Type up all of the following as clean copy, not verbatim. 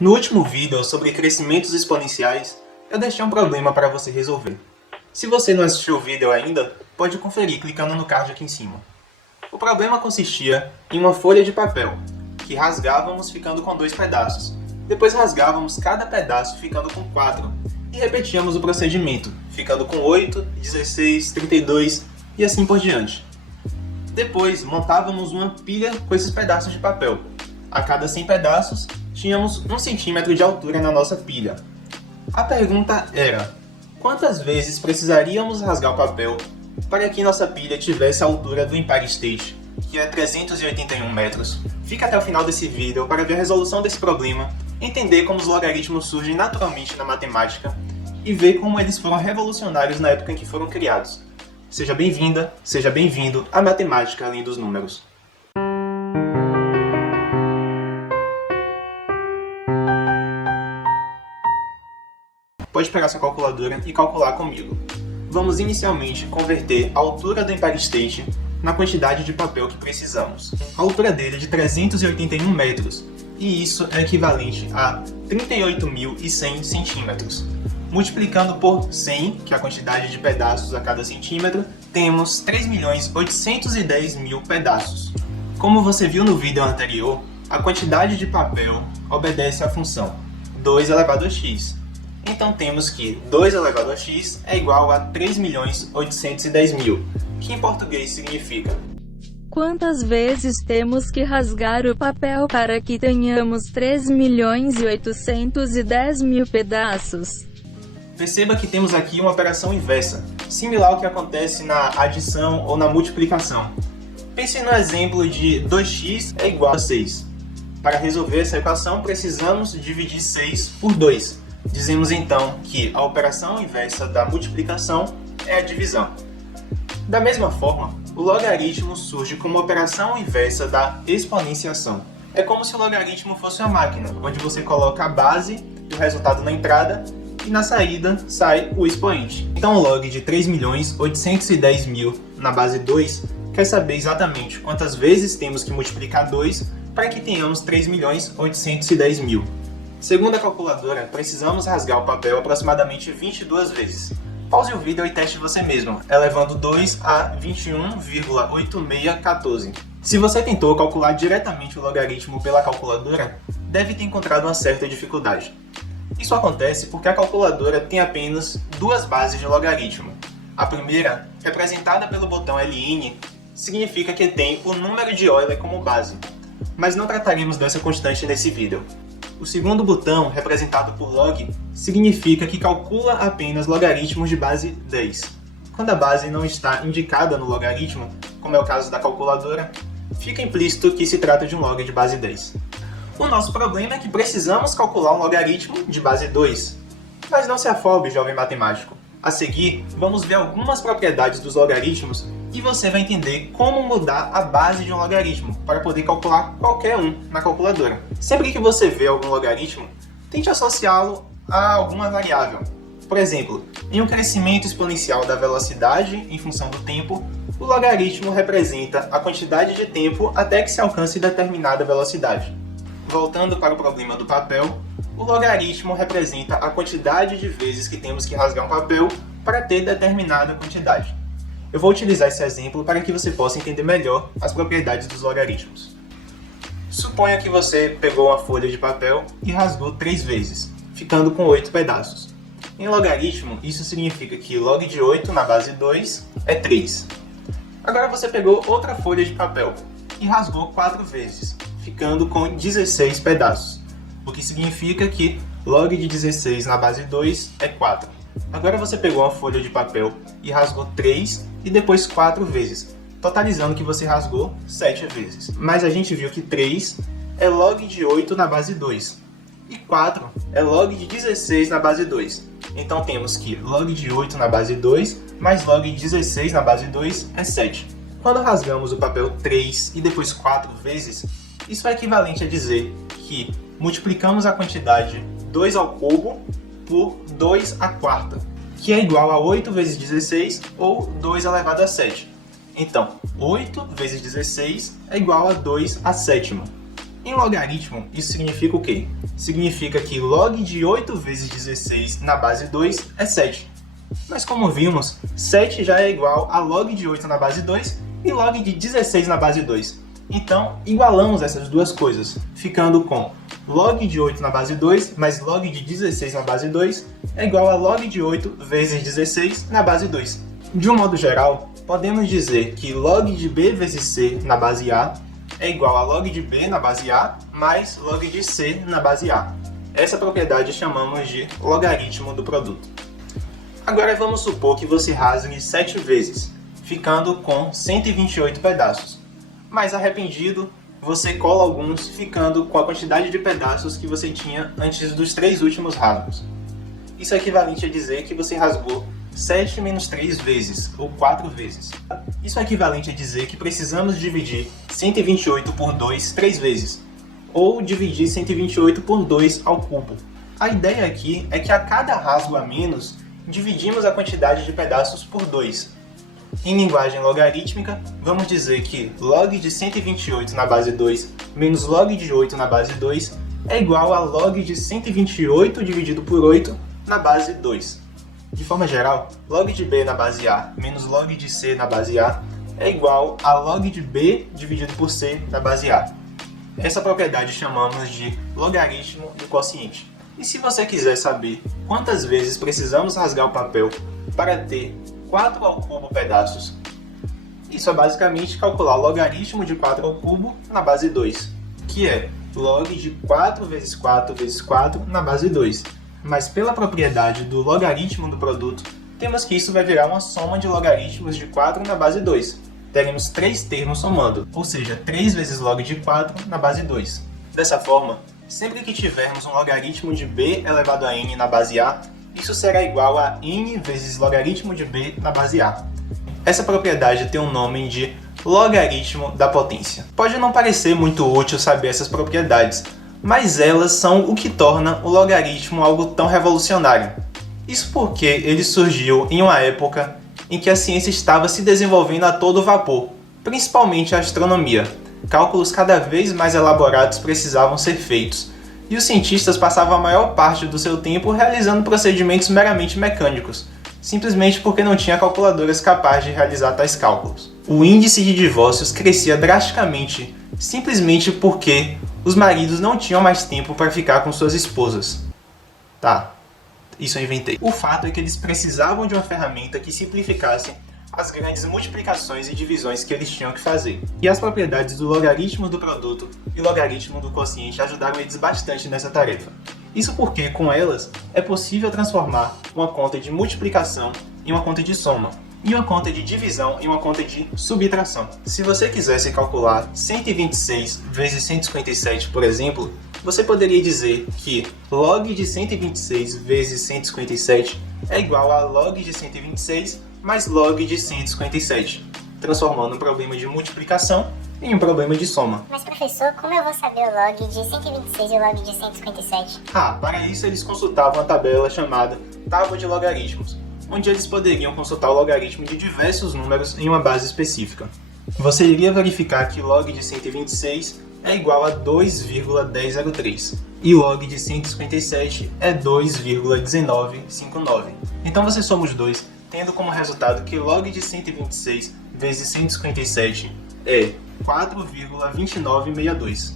No último vídeo sobre crescimentos exponenciais, eu deixei um problema para você resolver. Se você não assistiu o vídeo ainda, pode conferir clicando no card aqui em cima. O problema consistia em uma folha de papel, que rasgávamos ficando com 2 pedaços. Depois rasgávamos cada pedaço ficando com 4, e repetíamos o procedimento, ficando com 8, 16, 32 e assim por diante. Depois montávamos uma pilha com esses pedaços de papel. A cada 100 pedaços, tínhamos 1 centímetro de altura na nossa pilha. A pergunta era: quantas vezes precisaríamos rasgar o papel para que nossa pilha tivesse a altura do Empire State, que é 381 metros? Fica até o final desse vídeo para ver a resolução desse problema, entender como os logaritmos surgem naturalmente na matemática e ver como eles foram revolucionários na época em que foram criados. Seja bem-vinda, seja bem-vindo à matemática além dos números. Pode pegar sua calculadora e calcular comigo. Vamos inicialmente converter a altura do Empire State na quantidade de papel que precisamos. A altura dele é de 381 metros, e isso é equivalente a 38.100 centímetros. Multiplicando por 100, que é a quantidade de pedaços a cada centímetro, temos 3.810.000 pedaços. Como você viu no vídeo anterior, a quantidade de papel obedece à função 2 elevado a x. Então temos que 2 elevado a x é igual a 3.810.000, que em português significa: quantas vezes temos que rasgar o papel para que tenhamos 3.810.000 pedaços? Perceba que temos aqui uma operação inversa, similar ao que acontece na adição ou na multiplicação. Pense no exemplo de 2x é igual a 6. Para resolver essa equação, precisamos dividir 6 por 2. Dizemos então que a operação inversa da multiplicação é a divisão. Da mesma forma, o logaritmo surge como operação inversa da exponenciação. É como se o logaritmo fosse uma máquina, onde você coloca a base e o resultado na entrada, e na saída sai o expoente. Então o log de 3.810.000 na base 2 quer saber exatamente quantas vezes temos que multiplicar 2 para que tenhamos 3.810.000. Segundo a calculadora, precisamos rasgar o papel aproximadamente 22 vezes. Pause o vídeo e teste você mesmo, elevando 2 a 21,8614. Se você tentou calcular diretamente o logaritmo pela calculadora, deve ter encontrado uma certa dificuldade. Isso acontece porque a calculadora tem apenas 2 bases de logaritmo. A primeira, representada pelo botão LN, significa que tem o número de Euler como base, mas não trataremos dessa constante nesse vídeo. O segundo botão, representado por log, significa que calcula apenas logaritmos de base 10. Quando a base não está indicada no logaritmo, como é o caso da calculadora, fica implícito que se trata de um log de base 10. O nosso problema é que precisamos calcular um logaritmo de base 2. Mas não se afobe, jovem matemático. A seguir, vamos ver algumas propriedades dos logaritmos e você vai entender como mudar a base de um logaritmo para poder calcular qualquer um na calculadora. Sempre que você vê algum logaritmo, tente associá-lo a alguma variável. Por exemplo, em um crescimento exponencial da velocidade em função do tempo, o logaritmo representa a quantidade de tempo até que se alcance determinada velocidade. Voltando para o problema do papel, o logaritmo representa a quantidade de vezes que temos que rasgar um papel para ter determinada quantidade. Eu vou utilizar esse exemplo para que você possa entender melhor as propriedades dos logaritmos. Suponha que você pegou uma folha de papel e rasgou 3 vezes, ficando com 8 pedaços. Em logaritmo, isso significa que log de 8 na base 2 é 3. Agora você pegou outra folha de papel e rasgou 4 vezes, ficando com 16 pedaços, o que significa que log de 16 na base 2 é 4. Agora você pegou uma folha de papel e rasgou 3 e depois 4 vezes, totalizando que você rasgou 7 vezes. Mas a gente viu que 3 é log de 8 na base 2 e 4 é log de 16 na base 2. Então temos que log de 8 na base 2 mais log de 16 na base 2 é 7. Quando rasgamos o papel 3 e depois 4 vezes, isso é equivalente a dizer que multiplicamos a quantidade 2 ao cubo por 2 à quarta, que é igual a 8 vezes 16 ou 2 elevado a 7. Então, 8 vezes 16 é igual a 2 à sétima. Em logaritmo, isso significa o quê? Significa que log de 8 vezes 16 na base 2 é 7. Mas como vimos, 7 já é igual a log de 8 na base 2 e log de 16 na base 2. Então, igualamos essas duas coisas, ficando com log de 8 na base 2 mais log de 16 na base 2 é igual a log de 8 vezes 16 na base 2. De um modo geral, podemos dizer que log de b vezes c na base A é igual a log de b na base A mais log de c na base A. Essa propriedade chamamos de logaritmo do produto. Agora vamos supor que você rasgue 7 vezes, ficando com 128 pedaços. Mais arrependido, você cola alguns, ficando com a quantidade de pedaços que você tinha antes dos 3 últimos rasgos. Isso é equivalente a dizer que você rasgou 7 menos 3 vezes, ou 4 vezes. Isso é equivalente a dizer que precisamos dividir 128 por 2 3 vezes, ou dividir 128 por 2 ao cubo. A ideia aqui é que a cada rasgo a menos, dividimos a quantidade de pedaços por 2. Em linguagem logarítmica, vamos dizer que log de 128 na base 2 menos log de 8 na base 2 é igual a log de 128 dividido por 8 na base 2. De forma geral, log de b na base A menos log de c na base A é igual a log de b dividido por c na base A. Essa propriedade chamamos de logaritmo do quociente. E se você quiser saber quantas vezes precisamos rasgar o papel para ter 4 ao cubo pedaços, isso é basicamente calcular o logaritmo de 4 ao cubo na base 2, que é log de 4 vezes 4 vezes 4 na base 2. Mas pela propriedade do logaritmo do produto, temos que isso vai virar uma soma de logaritmos de 4 na base 2. Teremos 3 termos somando, ou seja, 3 vezes log de 4 na base 2. Dessa forma, sempre que tivermos um logaritmo de b elevado a n na base A, isso será igual a n vezes logaritmo de b na base A. Essa propriedade tem o nome de logaritmo da potência. Pode não parecer muito útil saber essas propriedades, mas elas são o que torna o logaritmo algo tão revolucionário. Isso porque ele surgiu em uma época em que a ciência estava se desenvolvendo a todo vapor, principalmente a astronomia. Cálculos cada vez mais elaborados precisavam ser feitos, e os cientistas passavam a maior parte do seu tempo realizando procedimentos meramente mecânicos, simplesmente porque não tinha calculadoras capazes de realizar tais cálculos. O índice de divórcios crescia drasticamente, simplesmente porque os maridos não tinham mais tempo para ficar com suas esposas. Tá, isso eu inventei. O fato é que eles precisavam de uma ferramenta que simplificasse as grandes multiplicações e divisões que eles tinham que fazer. E as propriedades do logaritmo do produto e logaritmo do quociente ajudaram eles bastante nessa tarefa. Isso porque, com elas, é possível transformar uma conta de multiplicação em uma conta de soma, e uma conta de divisão em uma conta de subtração. Se você quisesse calcular 126 vezes 157, por exemplo, você poderia dizer que log de 126 vezes 157 é igual a log de 126 mais log de 157, transformando um problema de multiplicação em um problema de soma. Mas professor, como eu vou saber o log de 126 e o log de 157? Para isso eles consultavam a tabela chamada tábua de logaritmos, onde eles poderiam consultar o logaritmo de diversos números em uma base específica. Você iria verificar que log de 126 é igual a 2,1003 e log de 157 é 2,1959. Então você soma os dois, tendo como resultado que log de 126 vezes 157 é 4,2962.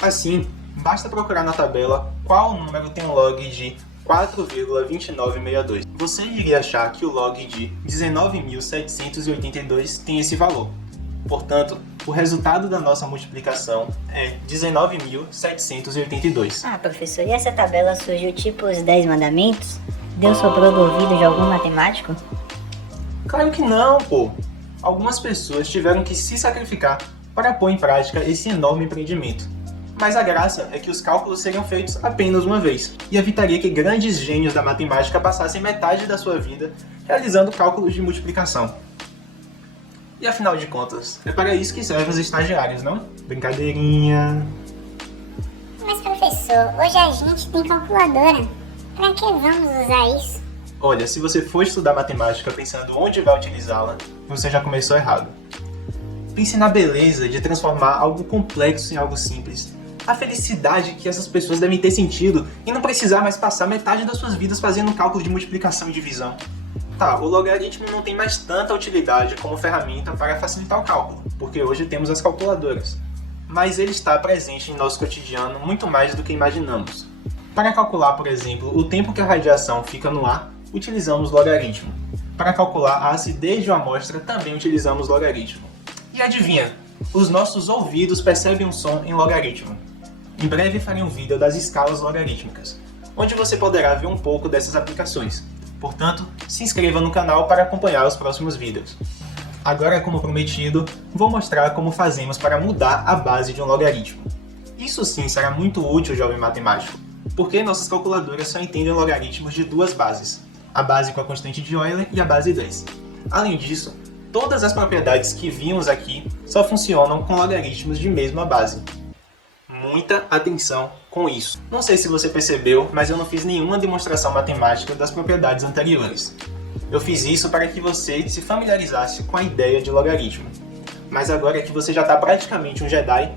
Assim, basta procurar na tabela qual número tem um log de 4,2962. Você iria achar que o log de 19.782 tem esse valor. Portanto, o resultado da nossa multiplicação é 19.782. Professor, e essa tabela surgiu tipo os 10 mandamentos? Deus soprou do ouvido de algum matemático? Claro que não, pô! Algumas pessoas tiveram que se sacrificar para pôr em prática esse enorme empreendimento. Mas a graça é que os cálculos seriam feitos apenas uma vez, e evitaria que grandes gênios da matemática passassem metade da sua vida realizando cálculos de multiplicação. E afinal de contas, é para isso que servem os estagiários, não? Brincadeirinha. Mas professor, hoje a gente tem calculadora. Para que vamos usar isso? Olha, se você for estudar matemática pensando onde vai utilizá-la, você já começou errado. Pense na beleza de transformar algo complexo em algo simples, A felicidade que essas pessoas devem ter sentido em não precisar mais passar metade das suas vidas fazendo cálculo de multiplicação e divisão. Tá, o logaritmo não tem mais tanta utilidade como ferramenta para facilitar o cálculo, porque hoje temos as calculadoras. Mas ele está presente em nosso cotidiano muito mais do que imaginamos. Para calcular, por exemplo, o tempo que a radiação fica no ar, utilizamos logaritmo. Para calcular a acidez de uma amostra, também utilizamos logaritmo. E adivinha? Os nossos ouvidos percebem um som em logaritmo. Em breve farei um vídeo das escalas logarítmicas, onde você poderá ver um pouco dessas aplicações. Portanto, se inscreva no canal para acompanhar os próximos vídeos. Agora, como prometido, vou mostrar como fazemos para mudar a base de um logaritmo. Isso sim será muito útil, jovem matemático, porque nossas calculadoras só entendem logaritmos de duas bases, a base com a constante de Euler e a base 10. Além disso, todas as propriedades que vimos aqui só funcionam com logaritmos de mesma base. Muita atenção com isso. Não sei se você percebeu, mas eu não fiz nenhuma demonstração matemática das propriedades anteriores. Eu fiz isso para que você se familiarizasse com a ideia de logaritmo. Mas agora que você já está praticamente um Jedi,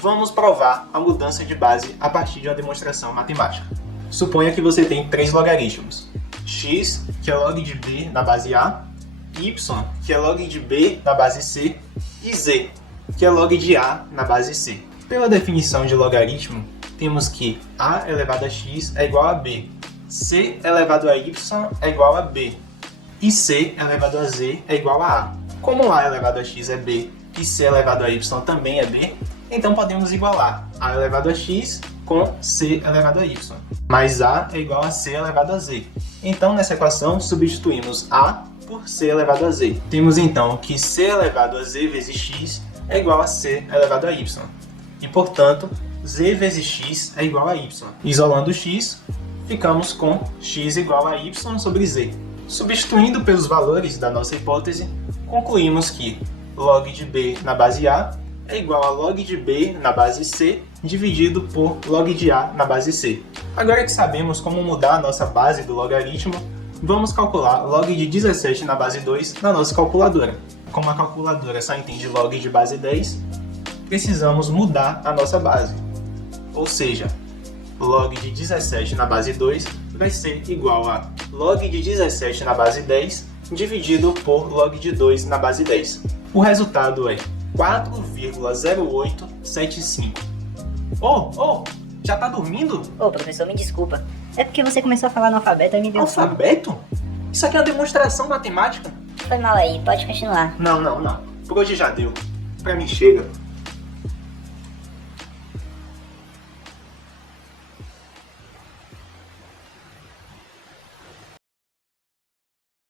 vamos provar a mudança de base a partir de uma demonstração matemática. Suponha que você tem 3 logaritmos. X, que é log de b na base A, y, que é log de b na base C, e z, que é log de a na base C. Pela definição de logaritmo, temos que a elevado a x é igual a b, c elevado a y é igual a b, e c elevado a z é igual a a. Como a elevado a x é b e c elevado a y também é b, então podemos igualar a elevado a x com c elevado a y, mais a é igual a c elevado a z. Então, nessa equação, substituímos a por c elevado a z. Temos então que c elevado a z vezes x é igual a c elevado a y. E, portanto, z vezes x é igual a y. Isolando x, ficamos com x igual a y sobre z. Substituindo pelos valores da nossa hipótese, concluímos que log de b na base A é igual a log de b na base C dividido por log de A na base C. Agora que sabemos como mudar a nossa base do logaritmo, vamos calcular log de 17 na base 2 na nossa calculadora. Como a calculadora só entende log de base 10, precisamos mudar a nossa base. Ou seja, log de 17 na base 2 vai ser igual a log de 17 na base 10 dividido por log de 2 na base 10. O resultado é 4,0875. Já tá dormindo? Ô, professor, me desculpa. É porque você começou a falar no alfabeto e me deu Alfabeto? Isso aqui é uma demonstração matemática. Foi mal aí, pode continuar. Não. Por hoje já deu. Pra mim chega.